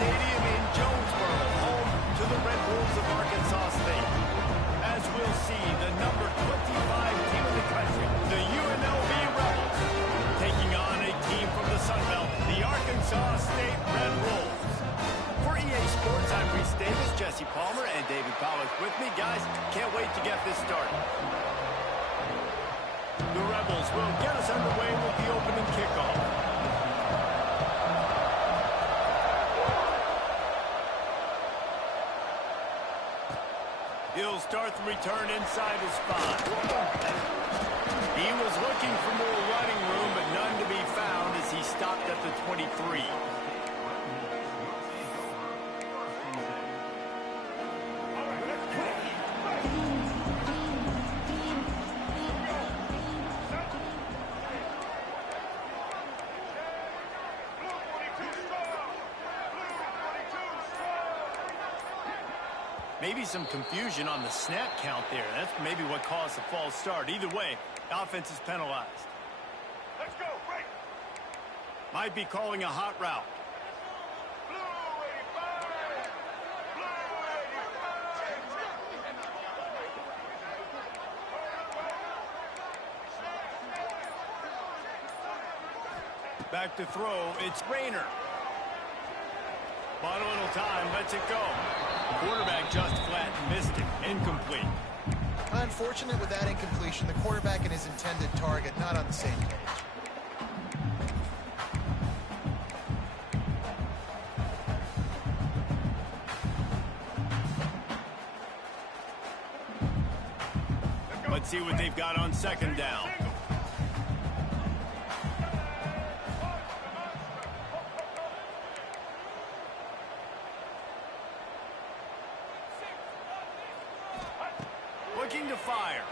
Stadium in Jonesboro, home to the Red Wolves of Arkansas State. As we'll see, the number 25 team in the country, the UNLV Rebels, taking on a team from the Sun Belt, the Arkansas State Red Wolves. For EA Sports, I'm Reese Davis, Jesse Palmer, and David Pollack with me. Guys, can't wait to get this started. The Rebels will get us underway with the opening kickoff. He'll start the return inside his 5. He was looking for more running room, but none to be found as he stopped at the 23. Maybe some confusion on the snap count there. That's maybe what caused the false start. Either way, offense is penalized. Let's go, break. Might be calling a hot route. Blue 85. Blue 85. Back to throw, it's Rayner. Bought a little time, lets it go. Quarterback just flat missed him. Incomplete. Unfortunate with that incompletion. The quarterback and his intended target not on the same page. Let's see what they've got on second down. Looking to fire.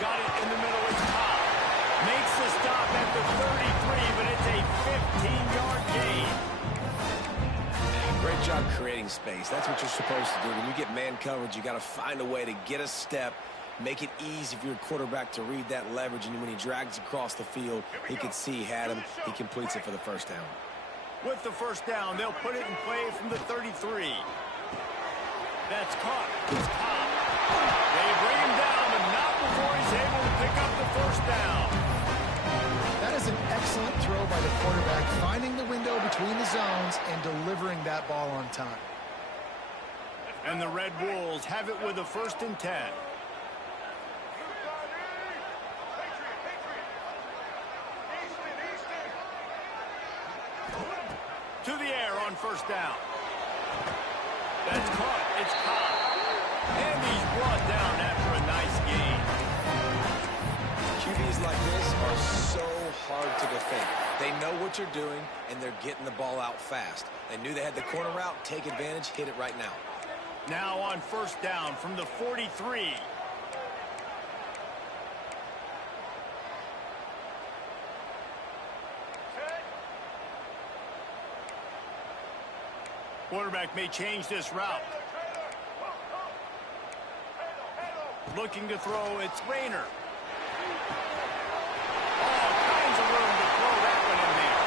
Got it in the middle. It's Cobb. Makes the stop at the 33, but it's a 15-yard gain. Great job creating space. That's what you're supposed to do. When you get man coverage, you got to find a way to get a step, make it easy for your quarterback to read that leverage, and when he drags across the field, he can see he had him. He completes it for the first down. With the first down, they'll put it in play from the 33. That's caught. It's Cobb. They bring him down, but not before he's able to pick up the first down. That is an excellent throw by the quarterback, finding the window between the zones and delivering that ball on time. And the Red Wolves have it with a 1st and 10. To the air on first down. That's caught. It's Cobb. And he's brought down after a nice gain. QBs like this are so hard to defend. They know what you're doing, and they're getting the ball out fast. They knew they had the corner route. Take advantage. Hit it right now. Now on first down from the 43. Quarterback may change this route. Looking to throw, it's Rayner. All kinds of room to throw that one in there.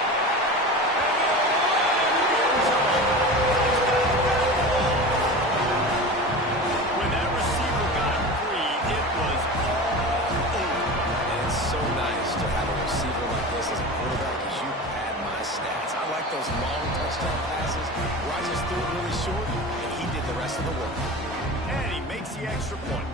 When that receiver got free, it was all over. And it's so nice to have a receiver like this as a quarterback because you pad my stats. I like those long touchdown passes where I just threw it really short, and he did the rest of the work. And he makes the extra point.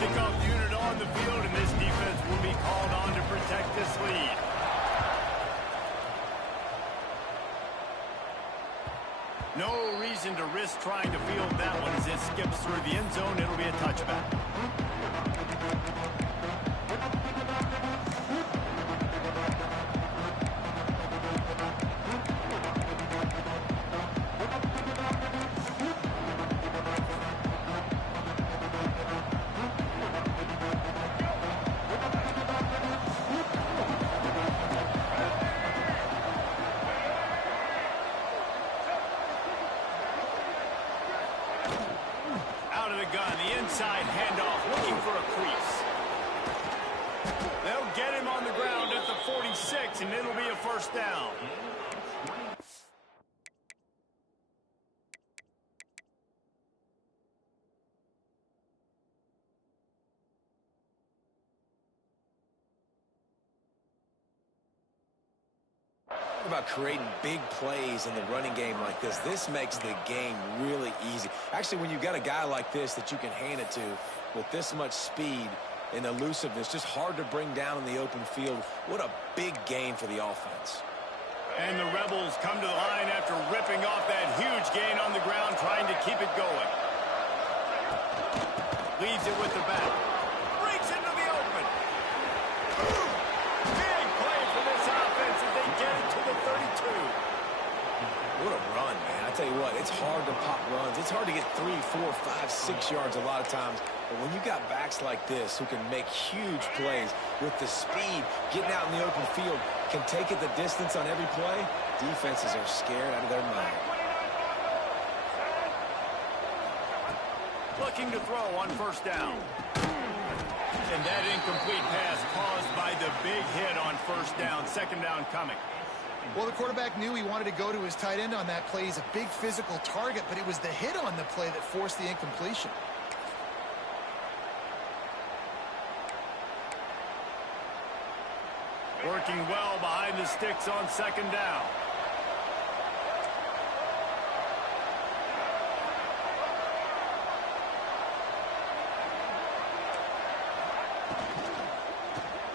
Kickoff unit on the field, and this defense will be called on to protect this lead. No reason to risk trying to field that one as it skips through the end zone. It'll be a touchback. out of the gun. The inside handoff, looking for a crease. They'll get him on the ground at the 46, and it'll be a first down. About creating big plays in the running game like this. This makes the game really easy. Actually, when you've got a guy like this that you can hand it to with this much speed and elusiveness, just hard to bring down in the open field. What a big gain for the offense. And the Rebels come to the line after ripping off that huge gain on the ground, trying to keep it going. Leads it with the back. Breaks into the open. Big play for this offense as they get it to the 32. What a run, man. I tell you what, it's hard to pop runs. It's hard to get 3, 4, 5, 6 yards a lot of times. But when you got backs like this who can make huge plays with the speed, getting out in the open field, can take it the distance on every play, defenses are scared out of their mind. Looking to throw on first down. And that incomplete pass caused by the big hit on first down. Second down coming. Well, the quarterback knew he wanted to go to his tight end on that play. He's a big physical target, but it was the hit on the play that forced the incompletion. Working well behind the sticks on second down.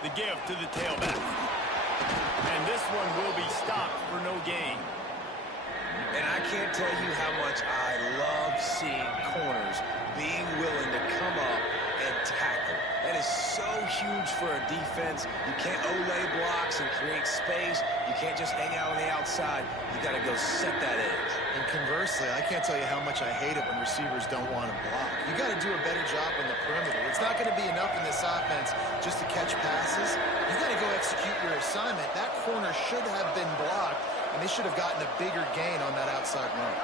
The give to the tailback. And this one will be stopped for no gain. And I can't tell you how much I love seeing corners being willing to come up and tackle. That is so huge for a defense. You can't olay blocks and create space. You can't just hang out on the outside. You got to go set that edge. And conversely, I can't tell you how much I hate it when receivers don't want to block. You got to do a better job on the perimeter. It's not going to be enough in this offense just to catch passes. You got to go execute your assignment. That corner should have been blocked, and they should have gotten a bigger gain on that outside run.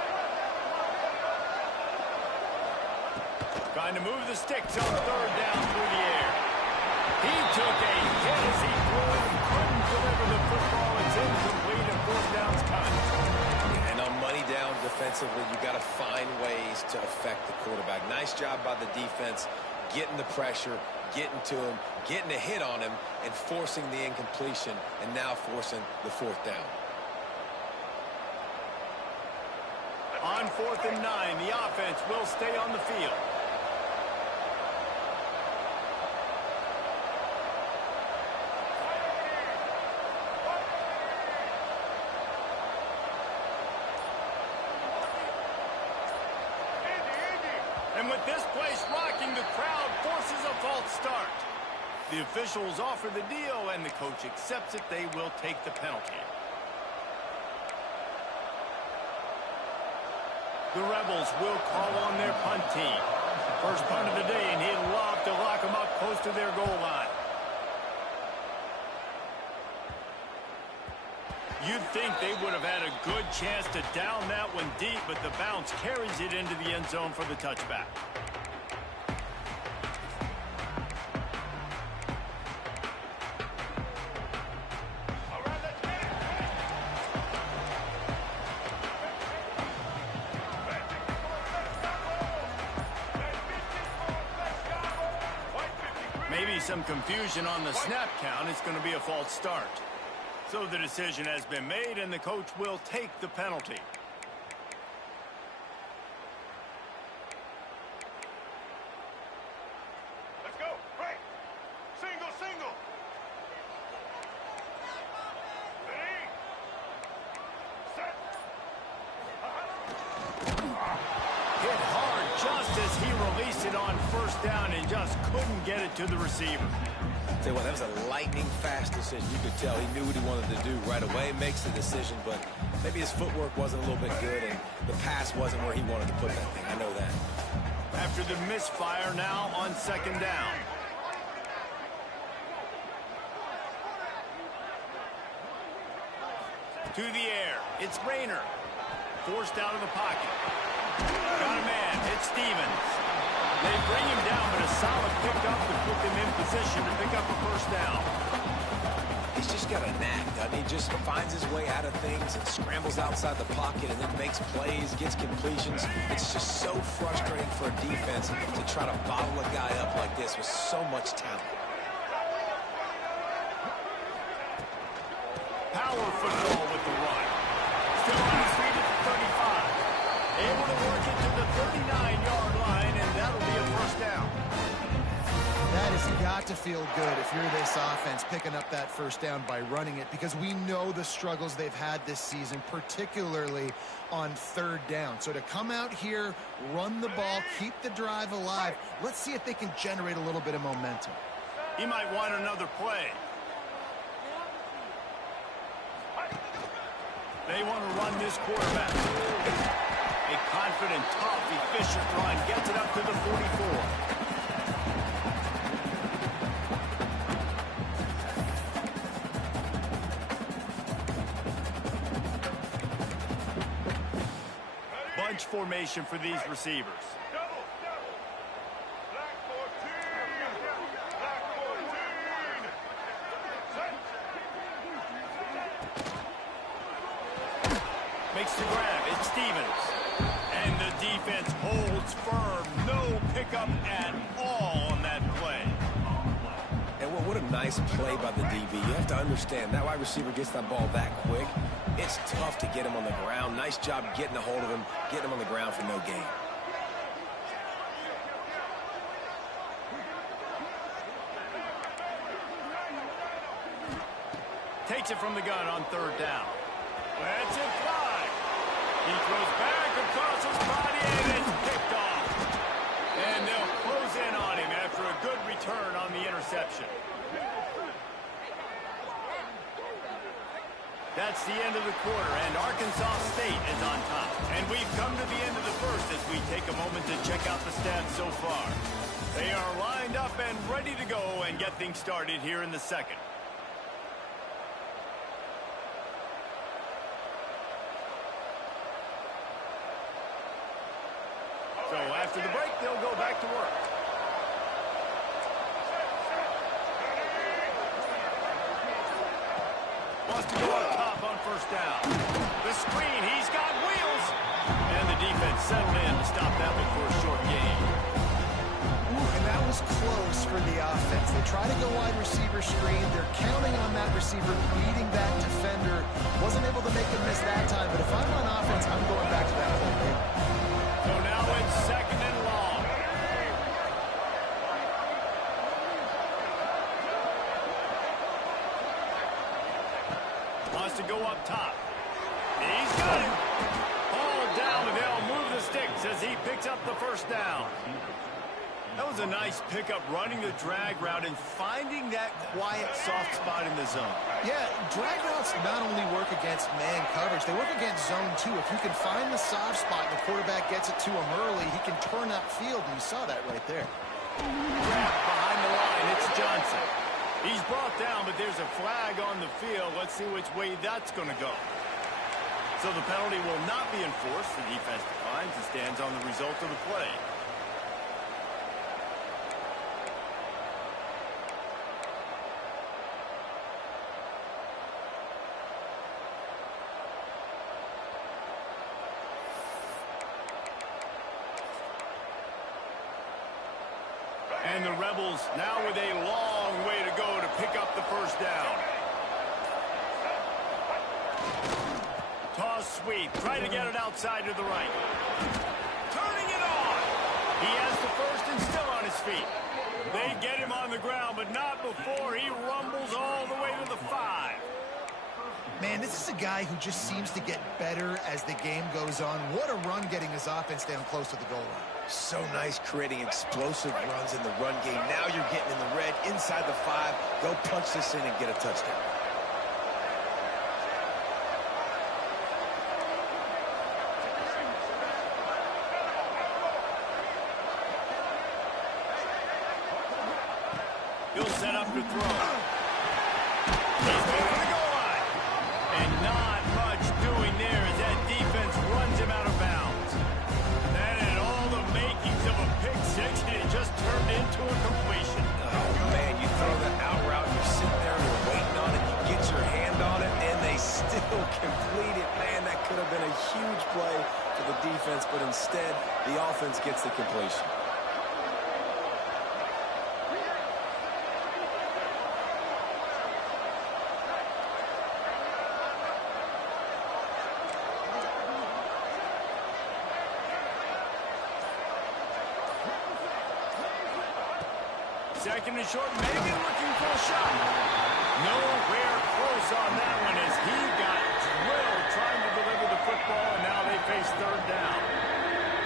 Trying to move the sticks on third down through the air. He took a hit as he threw it and couldn't deliver the football. It's incomplete and fourth down's coming. And on money down defensively, you got to find ways to affect the quarterback. Nice job by the defense, getting the pressure, getting to him, getting a hit on him, and forcing the incompletion, and now forcing the fourth down. On 4th and 9, the offense will stay on the field. And with this place rocking, the crowd forces a false start. The officials offer the deal, and the coach accepts it. They will take the penalty. The Rebels will call on their punt team. First punt of the day, and he'd love to lock them up close to their goal line. You'd think they would have had a good chance to down that one deep, but the bounce carries it into the end zone for the touchback. Maybe some confusion on the snap count. It's going to be a false start. So the decision has been made, and the coach will take the penalty. Let's go. Right. Single, single. Ready. Set. Hit hard just as he released it on first down and just couldn't get it to the receiver. Tell you what, that was a lightning-fast decision. You could tell he knew what he wanted to do right away, makes the decision, but maybe his footwork wasn't a little bit good, and the pass wasn't where he wanted to put that thing. I know that. After the misfire, now on second down. To the air. It's Rayner. Forced out of the pocket. Got a man. It's Stevens. They bring him down, but a solid pickup to put them in position to pick up a first down. He's just got a knack, doesn't he? Just finds his way out of things and scrambles outside the pocket and then makes plays, gets completions. It's just so frustrating for a defense to try to bottle a guy up like this with so much talent. Power football with the run. Still on his feet at the 35. Able to work it to the 39-yard line, and that'll be a first down. That has got to feel good if you're this offense picking up that first down by running it, because we know the struggles they've had this season, particularly on third down. So to come out here, run the ball, keep the drive alive, let's see if they can generate a little bit of momentum. He might want another play. They want to run this quarterback. A confident, tough, efficient run gets it up to the 44. Bunch formation for these receivers. Double. Black 14. Black 14. Makes the grab. It's Stevens. And the defense holds firm. No pickup at all on that play. And what a nice play by the DB. You have to understand, that wide receiver gets that ball that quick. It's tough to get him on the ground. Nice job getting a hold of him, getting him on the ground for no gain. Takes it from the gun on third down. Lets it fly. He throws back across his body, and it's picked off. And they'll close in on him after a good return on the interception. That's the end of the quarter, and Arkansas State is on top. And we've come to the end of the first as we take a moment to check out the stats so far. They are lined up and ready to go and get things started here in the second. So after the break, they'll go back to work. Wants to go up top on first down. The screen, he's got wheels. And the defense settled in to stop that one for a short gain. And that was close for the offense. They try to go wide receiver screen. They're counting on that receiver beating that defender. Wasn't able to make them miss that time, but if I'm on offense, I'm going back to that whole thing. So now it's second and long. Wants to go up top. He's got it. Ball down, but they'll move the sticks as he picks up the first down. That was a nice pickup, running the drag route and finding that quiet, soft spot in the zone. Yeah, drag routes not only work against man coverage, they work against zone too. If you can find the soft spot and the quarterback gets it to him early, he can turn upfield, and you saw that right there. Grab behind the line, it's Johnson. He's brought down, but there's a flag on the field. Let's see which way that's going to go. So the penalty will not be enforced. The defense declines and stands on the result of the play. And the Rebels now with a long way to go to pick up the first down. Toss sweep. Try to get it outside to the right. Turning it on. He has the first and still on his feet. They get him on the ground, but not before he rumbles all the way to the 5. Man, this is a guy who just seems to get better as the game goes on. What a run getting his offense down close to the goal line. So nice creating explosive runs in the run game. Now you're getting in the red inside the 5. Go punch this in and get a touchdown. He'll set up to throw. He's going to the goal line. And not much doing there as that defense runs him out of bounds. huge play for the defense, but instead the offense gets the completion. Second and short, maybe looking for a shot. Nowhere close on that one as he got drilled trying to deliver the football, and now they face third down.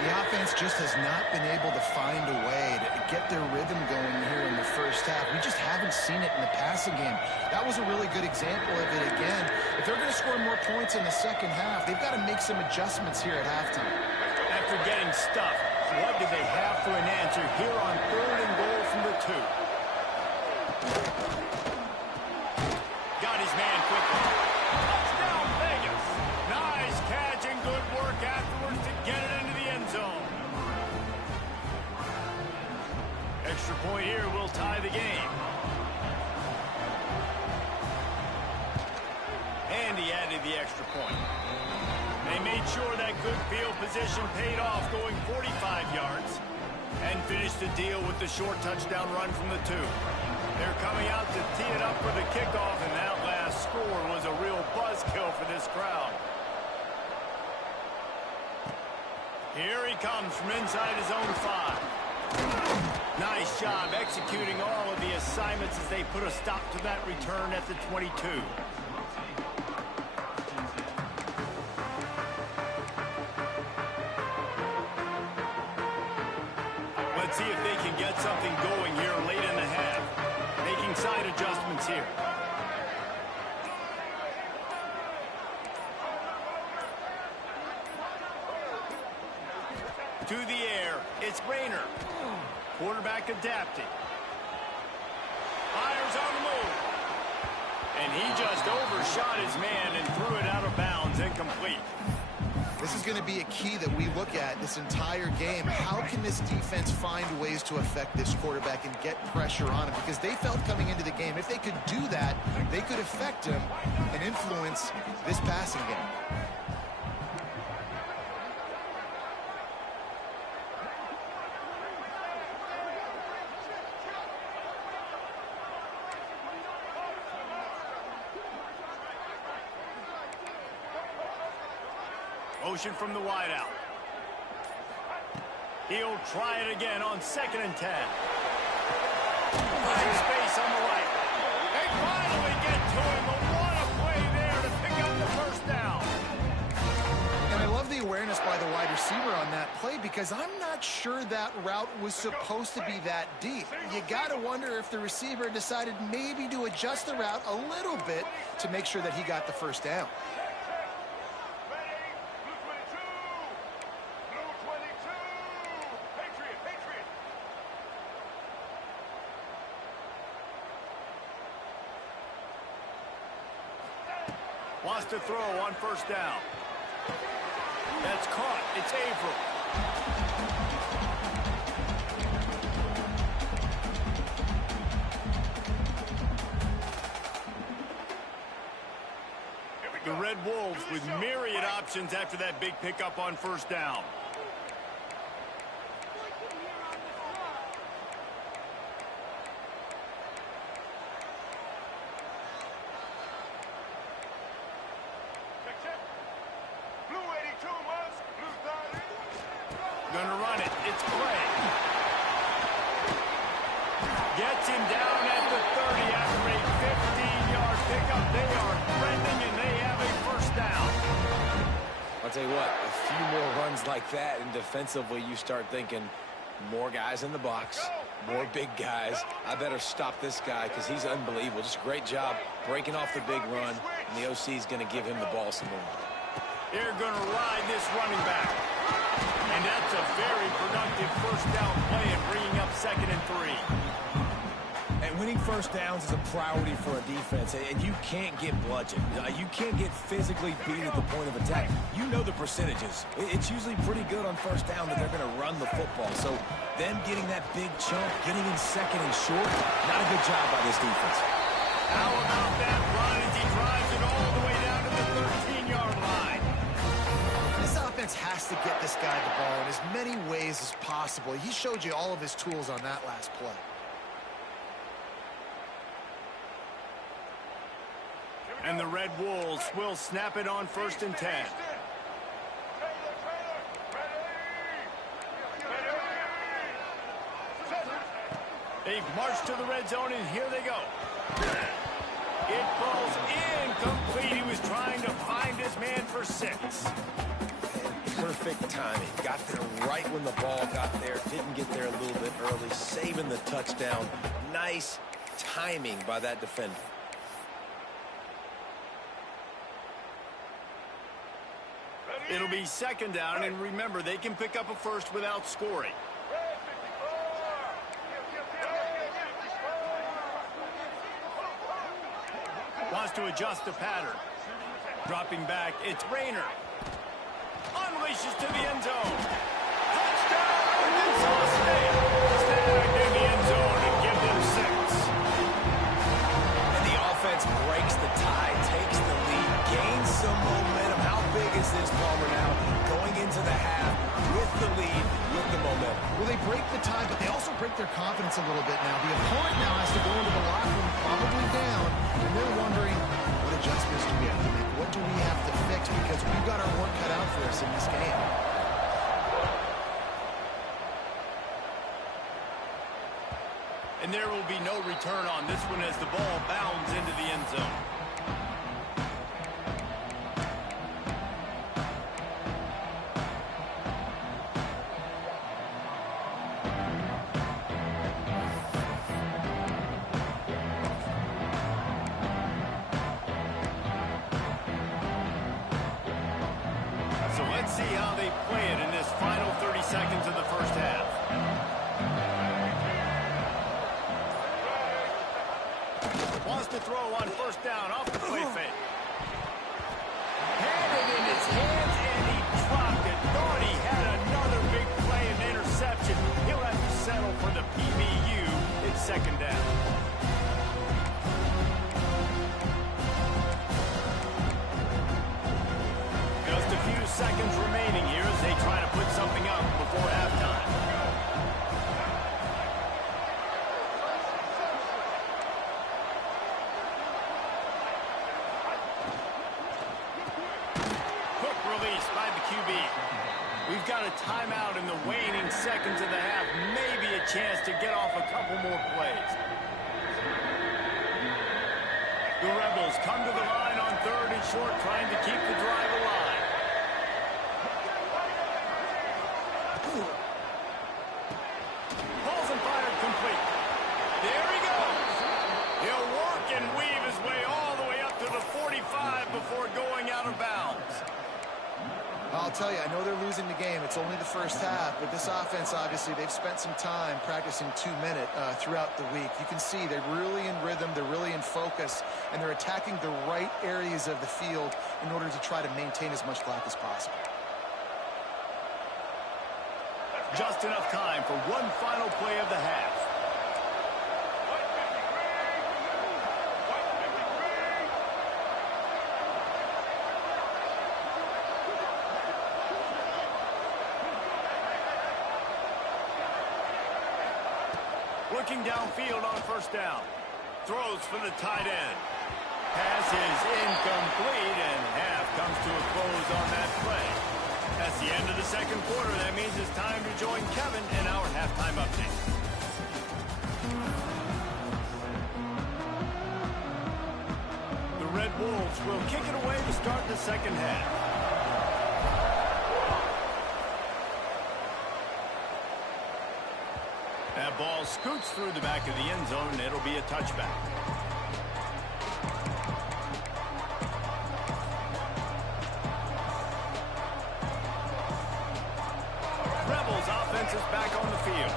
The offense just has not been able to find a way to get their rhythm going here in the first half. We just haven't seen it in the passing game. That was a really good example of it again. If they're going to score more points in the second half, they've got to make some adjustments here at halftime. After getting stuffed, what do they have for an answer here on third and goal from the 2? Got his man quickly. Touchdown, Vegas. Nice catch and good work afterwards to get it into the end zone. Extra point here will tie the game. And he added the extra point. They made sure that good field position paid off, going 45 yards, and finished the deal with the short touchdown run from the 2. They're coming out to tee it up for the kickoff, and that last score was a real buzzkill for this crowd. Here he comes from inside his own 5. Nice job executing all of the assignments as they put a stop to that return at the 22. Let's see if they can get something going here late in the half. Making side adjustments here. To the air, it's Rayner. Quarterback adapting. Fires on the move. And he just overshot his man and threw it out of bounds, incomplete. This is going to be a key that we look at this entire game. How can this defense find ways to affect this quarterback and get pressure on him? Because they felt coming into the game, if they could do that, they could affect him and influence this passing game. Motion from the wideout. He'll try it again on 2nd and 10. Nice space on the right. They finally get to him, but what a play there to pick up the first down. And I love the awareness by the wide receiver on that play because I'm not sure that route was supposed to be that deep. You got to wonder if the receiver decided maybe to adjust the route a little bit to make sure that he got the first down. Wants to throw on 1st down. That's caught. It's Averill. The Red Wolves with myriad options after that big pickup on 1st down. Gonna run it. It's Clay. Gets him down at the 30 after a 15-yard pickup. They are trending, and they have a 1st down. I'll tell you what, a few more runs like that, and defensively you start thinking, more guys in the box, more big guys. I better stop this guy because he's unbelievable. Just a great job breaking off the big run, and the OC is going to give him the ball some more. They're going to ride this running back. And that's a very productive 1st down play and bringing up 2nd and 3. And winning 1st downs is a priority for a defense, and you can't get bludgeoned. You can't get physically beat at the point of attack. You know the percentages. It's usually pretty good on 1st down that they're going to run the football. So them getting that big chunk, getting in 2nd and short, not a good job by this defense. How about that run as he drives it all the way down to the 13-yard line? This offense has to get this guy the ball in as many ways as possible. He showed you all of his tools on that last play. And the Red Wolves will snap it on 1st and 10. They march to the red zone, and here they go. It falls incomplete. He was trying to find his man for 6. Perfect timing. Got there right when the ball got there. Didn't get there a little bit early. Saving the touchdown. Nice timing by that defender. It'll be 2nd down, and remember, they can pick up a first without scoring. Wants to adjust the pattern. Dropping back, it's Rayner. Unleashes to the end zone. Touchdown, Arkansas State. Snagged in the end zone and give them 6. And the offense breaks the tie, takes the lead, gains some momentum. How big is this, Palmer, now? Going into the half with the lead, with the momentum. Well, they break the tie, but they also break their confidence a little bit now. The opponent now has to go into the locker room, probably down, and they're wondering, what adjustments do we have to make? What do we have to fix? Because we've got our work cut out for us in this game. And there will be no return on this one as the ball bounds into the end zone. So let's see how they play it in this final 30 seconds of the first half. Wants to throw on 1st down off the play fake. Had it in his hands and he dropped it. Thought he had another big play and interception. He'll have to settle for the PBU. It's 2nd down. Just a few seconds remaining here as they try to put something up before halftime. Quick release by the QB. We've got a timeout in the waning seconds of the half. Maybe a chance to get off a couple more plays. The Rebels come to the line on 3rd and short, trying to keep the drive alive. Pulls and fired complete. There he goes. He'll work and weave his way all the way up to the 45 before going out of bounds. I'll tell you, I know they're losing the game. It's only the first half, but this offense, obviously, they've spent some time practicing 2-minute throughout the week. You can see they're really in rhythm, they're really in focus, and they're attacking the right areas of the field in order to try to maintain as much clock as possible. Just enough time for one final play of the half. Looking downfield on 1st down. Throws for the tight end. Pass is incomplete, and half comes to a close on that play. That's the end of the 2nd quarter. That means it's time to join Kevin in our halftime update. The Red Wolves will kick it away to start the 2nd half. That ball scoots through the back of the end zone, and it'll be a touchback. Rebels offense is back on the field.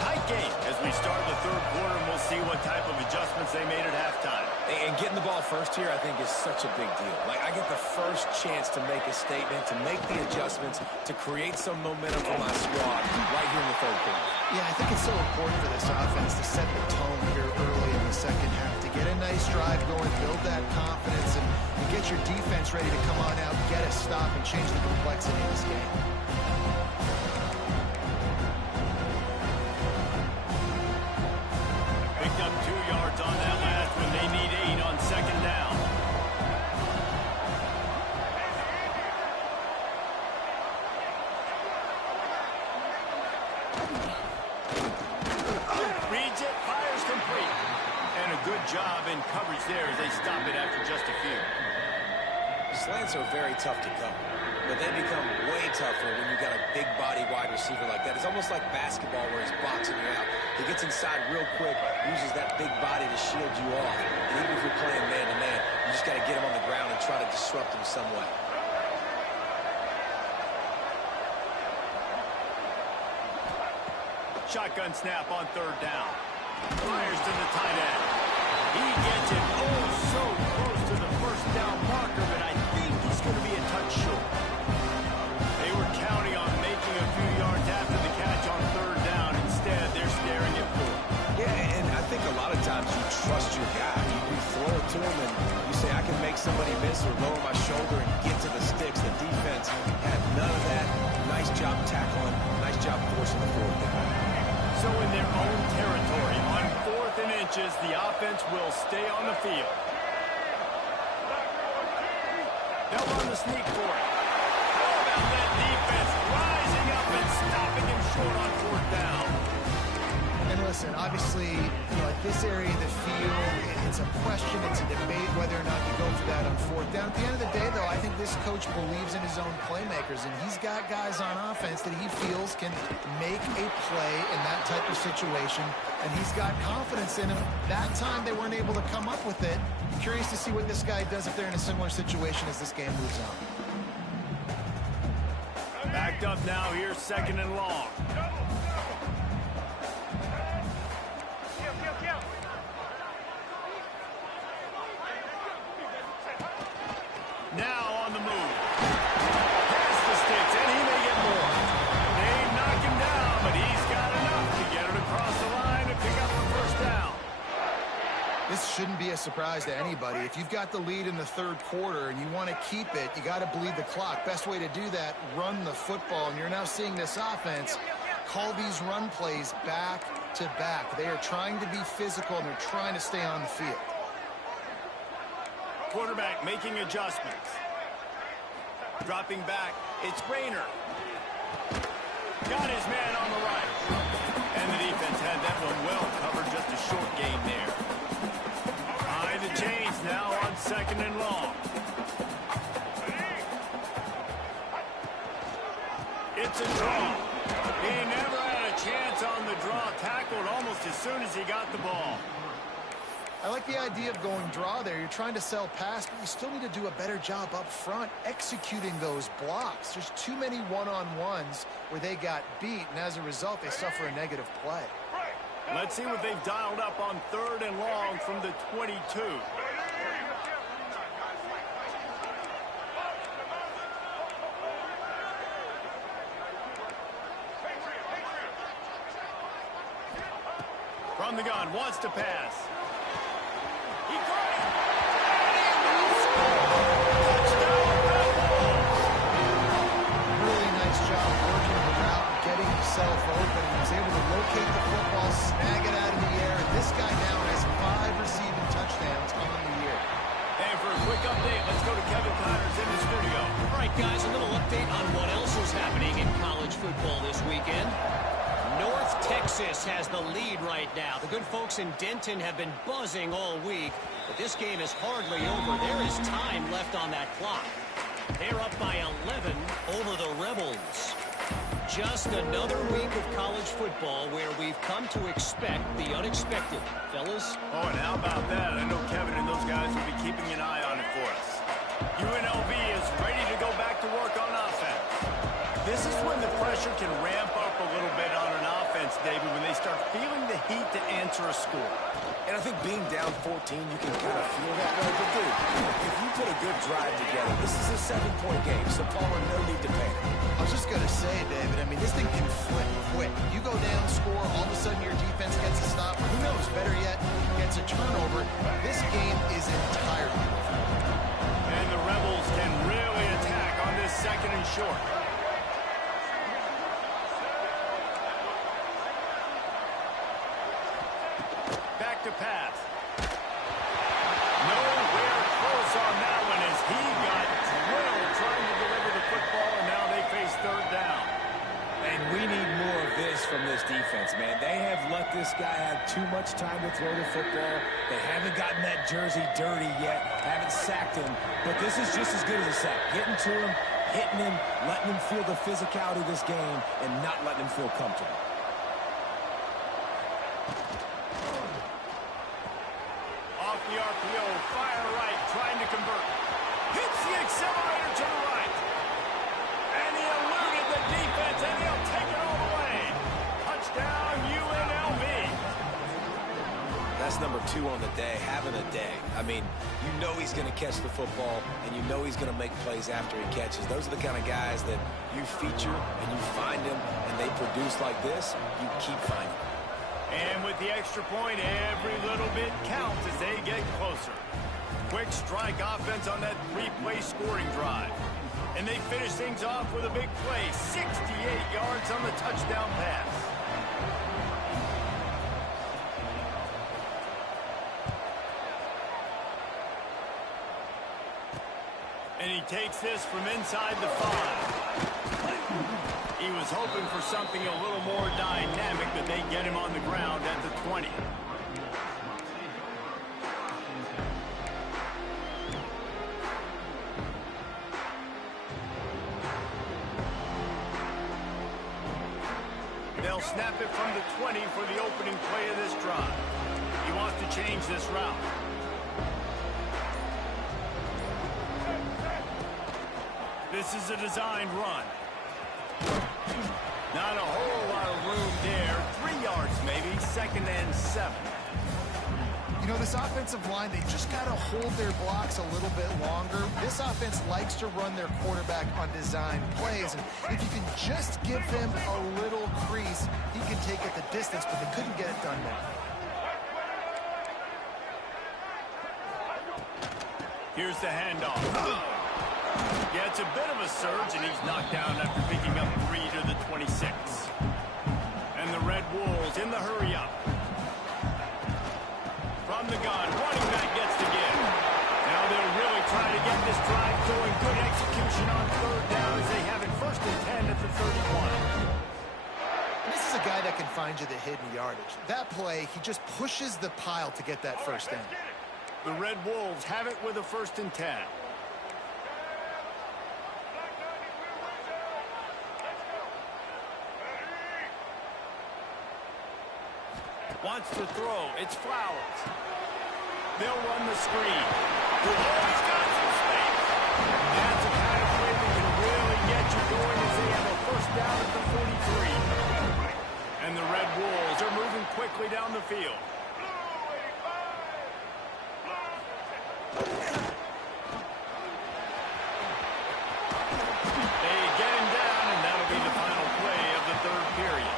Tight game as we start the 3rd quarter, and we'll see what type of adjustments they made at halftime. And getting the ball first here, I think, is such a big deal. Like, I get the first chance to make a statement, to make the adjustments, to create some momentum for my squad right here in the third quarter. Yeah, I think it's so important for this offense to set the tone here early in the second half, to get a nice drive going, build that confidence, and get your defense ready to come on out, get a stop, and change the complexity of this game. Picked up 2 yards on that last one. They need 8 on second down. Reads it, fires complete. And a good job in coverage there as they stop it after just a few. Slants are very tough to cover, but they become way tougher when you got a big body wide receiver like that. It's almost like basketball where he's boxing you out. He gets inside real quick, uses that big body to shield you off. And even if you're playing man-to-man, you just got to get him on the ground and try to disrupt him some way. Shotgun snap on third down. Fires to the tight end. He gets it so close to the first down marker, but I think he's going to be a touch short. They were counting on making a few yards after the catch on third down. Instead, they're staring at 4. Yeah, and I think a lot of times you trust your guy. You throw it to him and you say, I can make somebody miss or lower my shoulder and get to the sticks. The defense had none of that. Nice job tackling. Nice job forcing the fourth down. So in their own territory, on 4th and inches, the offense will stay on the field. They'll run the sneak for it. How about that defense rising up and stopping him short on 4th down? And listen, obviously, at this area of the field, it's a question, it's a debate whether or not you go for that on 4th down. At the end of the day, though, I think this coach believes in his own playmakers, and he's got guys on offense that he feels can make a play in that type of situation, and he's got confidence in him. That time, they weren't able to come up with it. Curious to see what this guy does if they're in a similar situation as this game moves on. Backed up now, here's 2nd and long. Now on the move. Past the sticks, and he may get more. They knock him down, but he's got enough to get it across the line and pick up the first down. This shouldn't be a surprise to anybody. If you've got the lead in the third quarter and you want to keep it, you got to bleed the clock. Best way to do that, run the football. And you're now seeing this offense call these run plays back to back. They are trying to be physical, and they're trying to stay on the field. Quarterback making adjustments. Dropping back, it's Rainer. Got his man on the right. And the defense had that one well covered, just a short gain there. Behind the chains now on 2nd and long. It's a draw. He never had a chance on the draw, tackled almost as soon as he got the ball. I like the idea of going draw there. You're trying to sell pass, but you still need to do a better job up front executing those blocks. There's too many one-on-ones where they got beat, and as a result, they suffer a negative play. Let's see what they've dialed up on 3rd and long from the 22. From the gun, wants to pass. He caught it. Touchdown, Red Wolves. Really nice job working the route, getting himself open. He was able to locate the football, snag it out of the air, and this guy now has 5 receiving touchdowns on the year. And for a quick update, let's go to Kevin Connors in the studio. All right, guys, a little update on what else is happening in college football this weekend. North Texas has the lead right now. The good folks in Denton have been buzzing all week, but this game is hardly over. There is time left on that clock. They're up by 11 over the Rebels. Just another week of college football where we've come to expect the unexpected. Fellas? Oh, and how about that? I know Kevin and those guys will be keeping an eye on it for us. UNLV is ready to go back to work on offense. This is when the pressure can ramp up a little bit on an offense defense, David, when they start feeling the heat to answer a score. And I think being down 14, you can kind of feel that way. But, dude, if you put a good drive together, this is a 7-point game, so Palmer, no need to panic. I was just going to say, David, I mean, this thing can flip quick. You go down, score, all of a sudden your defense gets a stop. Who knows, better yet, gets a turnover. This game is entirely different. And the Rebels can really attack on this second and short. Back to pass. Nowhere close on that one as he got drilled trying to deliver the football, and now they face third down. And we need more of this from this defense, man. They have let this guy have too much time to throw the football. They haven't gotten that jersey dirty yet, haven't sacked him. But this is just as good as a sack. Getting to him, hitting him, letting him feel the physicality of this game, and not letting him feel comfortable. Off the RPO, fire right, trying to convert. Hits the accelerator to the right. And he eluded the defense, and he'll take it all the way. Touchdown, UNLV. That's number 2 on the day, having a day. I mean, you know he's going to catch the football, and you know he's going to make plays after he catches. Those are the kind of guys that you feature, and you find them, and they produce like this, you keep finding them. And with the extra point, every little bit counts as they get closer. Quick strike offense on that 3-play scoring drive. And they finish things off with a big play, 68 yards on the touchdown pass. And he takes this from inside the 5. He was hoping for something a little more dynamic, but they get him on the ground at the 20. They'll snap it from the 20 for the opening play of this drive. He wants to change this route. This is a designed run. Not a whole lot of room there. 3 yards maybe, 2nd and 7. You know, this offensive line, they just got to hold their blocks a little bit longer. This offense likes to run their quarterback on design plays. And if you can just give him a little crease, he can take it the distance, but they couldn't get it done there. Here's the handoff. Yeah, it's a bit of a surge, and he's knocked down after picking up 3 to the 26. And the Red Wolves in the hurry-up. From the gun, running back gets the give. Now they'll really try to get this drive going. Good execution on third down as they have it 1st and 10 at the 31. This is a guy that can find you the hidden yardage. That play, he just pushes the pile to get that first down. The Red Wolves have it with a 1st and 10. Wants to throw. It's Flowers. They'll run the screen. Oh, he's got some space. That's a kind of play that can really get you going as they have a 1st down at the 43. And the Red Wolves are moving quickly down the field. They get him down, and that'll be the final play of the 3rd period.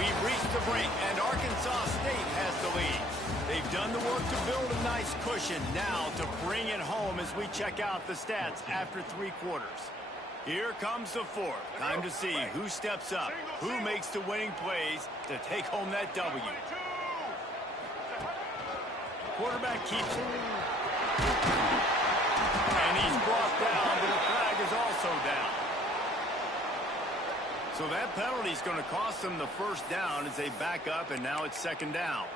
We've reached the break, and Arkansas State has the lead. They've done the work to build a nice cushion. Now to bring it home as we check out the stats after 3 quarters. Here comes the 4th. Time to see who steps up, who makes the winning plays to take home that W. Quarterback keeps it. And he's brought down, but the flag is also down. So that penalty is going to cost them the 1st down as they back up, and now it's 2nd down.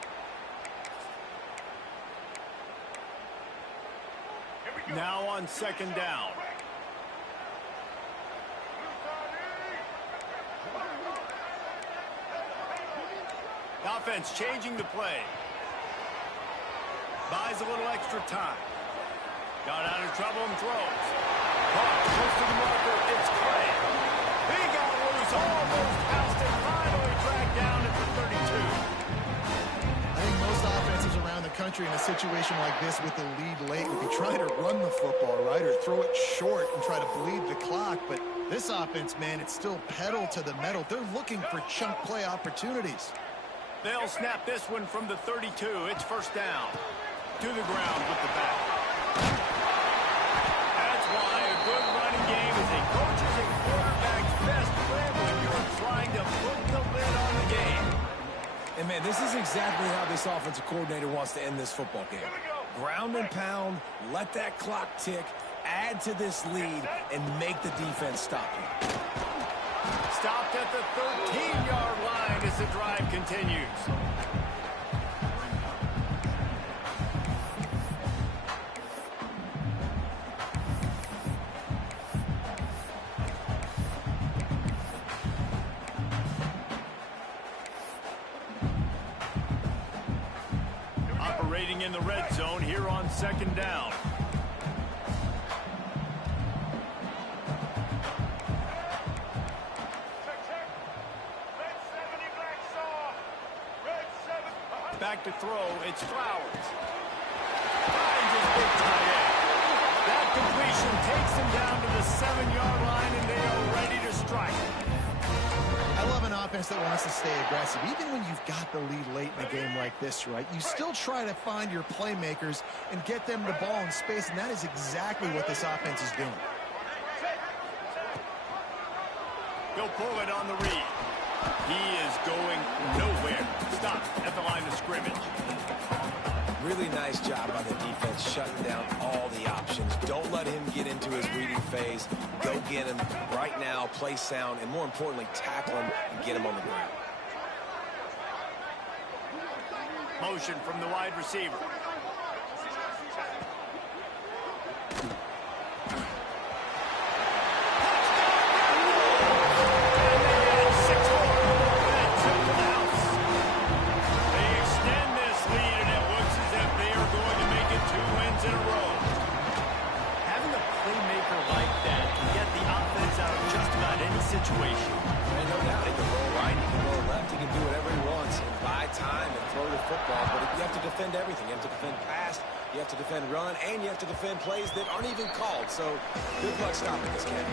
Now on 2nd down. Offense changing the play. Buys a little extra time. Got out of trouble and throws. Caught close to the marker. It's Clay. He got loose, almost passed it, finally tracked country in a situation like this with the lead late would be trying to run the football, right, or throw it short and try to bleed the clock. But this offense, man, it's still pedal to the metal. They're looking for chunk play opportunities. They'll snap this one from the 32. It's first down. To the ground with the back. That's why a good running game is a coach's and quarterback's best friend when you're trying to put the lid on the game. And, man, this is exactly how this offensive coordinator wants to end this football game. Ground and pound, let that clock tick, add to this lead, and make the defense stop you. Stopped at the 13-yard line as the drive continues. Operating in the red zone here on second down. Back to throw, it's Flowers. Finds his big tight end. That completion takes him down to the 7-yard line, and they are ready to strike. I love an offense that wants to stay aggressive. Even when you've got the lead late in a game like this, right, you still try to find your playmakers and get them the ball in space, and that is exactly what this offense is doing. He'll pull it on the read. He is going nowhere. Stop at the line of scrimmage. Really nice job by the defense shutting down all the options. Don't let him get into his reading phase. Go get him right now, play sound, and more importantly, tackle him and get him on the ground. Motion from the wide receiver. Situation. And no doubt, he can roll right, he can roll left, he can do whatever he wants and buy time and throw the football, but you have to defend everything. You have to defend pass, you have to defend run, and you have to defend plays that aren't even called, so good luck stopping this cat.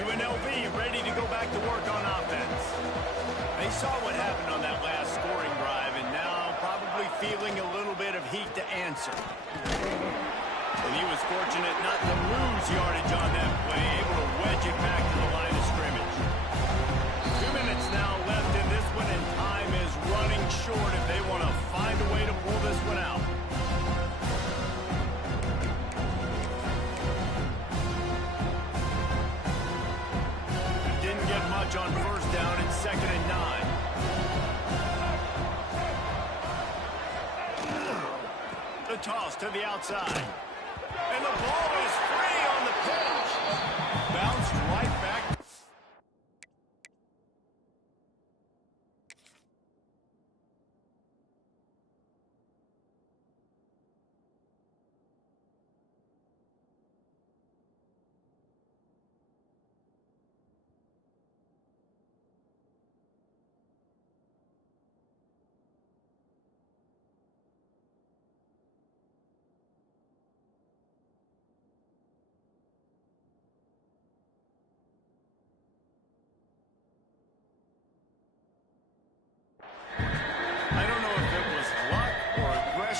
UNLV ready to go back to work on offense. They saw what happened on that last scoring drive, and now probably feeling a little bit of heat to answer. And he was fortunate not to lose yardage on that play, able to wedge it back to the line of scrimmage. 2 minutes now left in this one, and time is running short if they want to find a way to pull this one out. Didn't get much on first down. It's 2nd and 9. The toss to the outside. And the ball is free on the pitch. Bounced right back.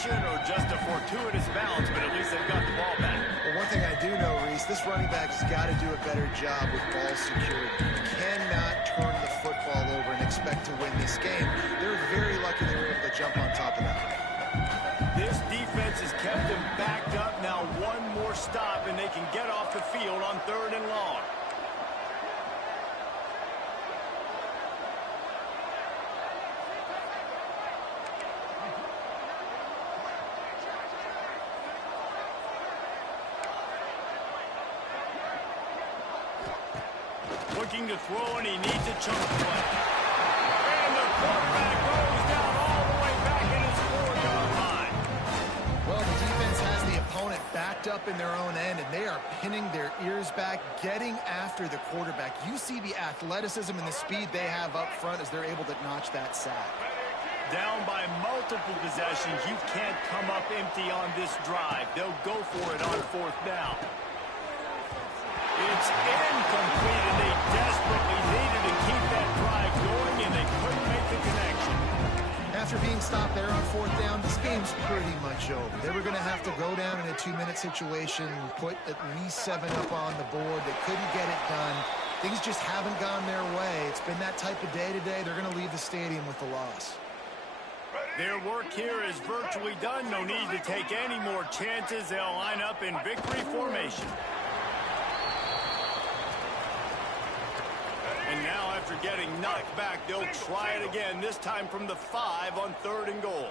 Or just a fortuitous bounce, but at least they've got the ball back. Well, one thing I do know, Reese, this running back has got to do a better job with ball security. You cannot turn the football over and expect to win this game. They're very lucky they were able to jump on top of that. This defense has kept them backed up. Now one more stop, and they can get off the field on 3rd and long. Looking to throw, and he needs a chunk play. And the quarterback goes down all the way back in his 4-yard line. Well, the defense has the opponent backed up in their own end, and they are pinning their ears back, getting after the quarterback. You see the athleticism and the speed they have up front as they're able to notch that sack. Down by multiple possessions, you can't come up empty on this drive. They'll go for it on fourth down. It's incomplete, and they desperately needed to keep that drive going, and they couldn't make the connection. After being stopped there on fourth down, this game's pretty much over. They were going to have to go down in a 2-minute situation, put at least 7 up on the board. They couldn't get it done. Things just haven't gone their way. It's been that type of day today. They're going to leave the stadium with the loss. Their work here is virtually done. No need to take any more chances. They'll line up in victory formation. And now, after getting knocked back, they'll try it again, this time from the 5 on 3rd and goal.